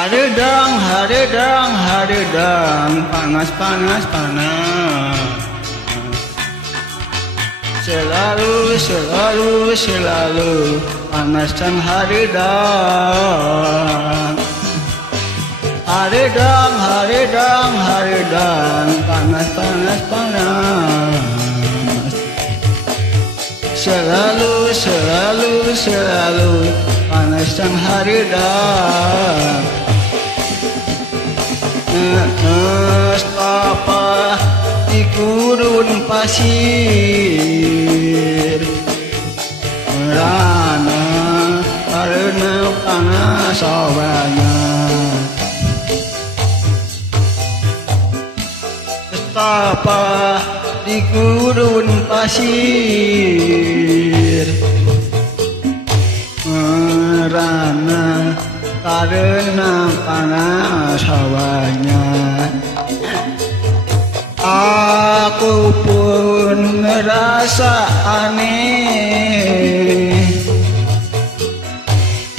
Haridang, panas, panas, panas. Selalu, selalu, selalu panas dan haridang. Haridang, haridang, haridang, panas, panas, panas. Selalu, selalu, selalu panas dan haridang. Nestapa di gurun pasir, merana karena panas awalnya. Nestapa di gurun pasir, merana karena panas hawanya. Aku pun merasa aneh,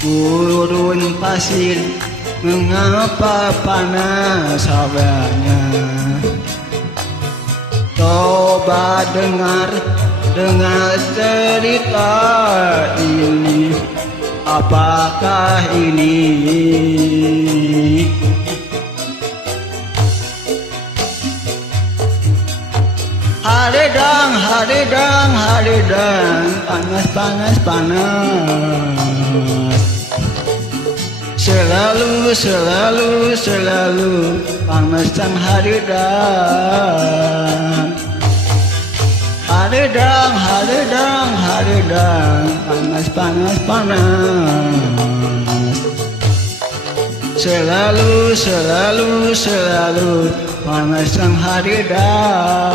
gurun pasir mengapa panas hawanya. Coba dengar cerita ini, apakah ini? Haridang, haridang, haridang, panas, panas, panas. Selalu, selalu, selalu panas dan haridang. Haridang, haridang, haridang, panas, panas, panas. Selalu, selalu, selalu panas dan haridang.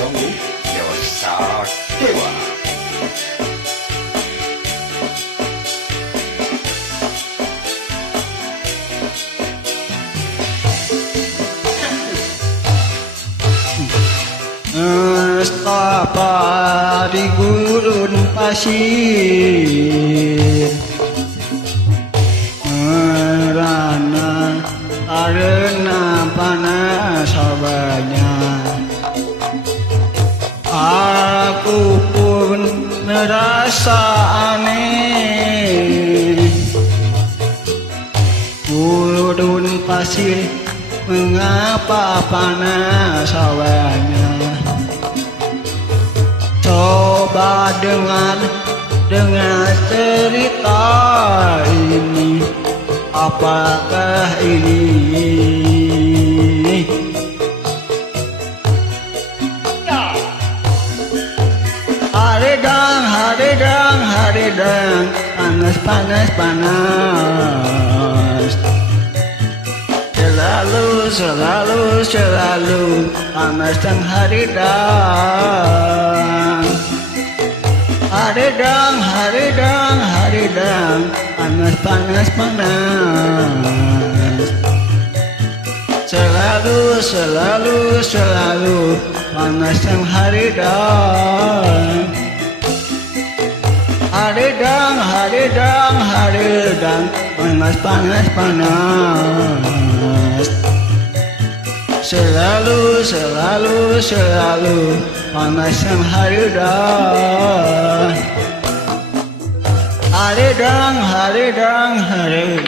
Songul Yosa Dewa. Nestapa di gurun pasir, merana karena panas hawanya. Aku pun merasa aneh, gurun pasir mengapa panas hawanya. Coba dengar cerita ini, apakah ini? Haridang, haridang, haridang, panas, panas, panas. Selalu, selalu, selalu panas dan haridang. Haridang, haridang, haridang, panas, panas, panas. Selalu, selalu, selalu panas dan haridang. Haridang, haridang, haridang, panas, panas, panas. Selalu, selalu, selalu panas dan haridang. Haridang, haridang, haridang.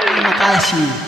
Terima kasih.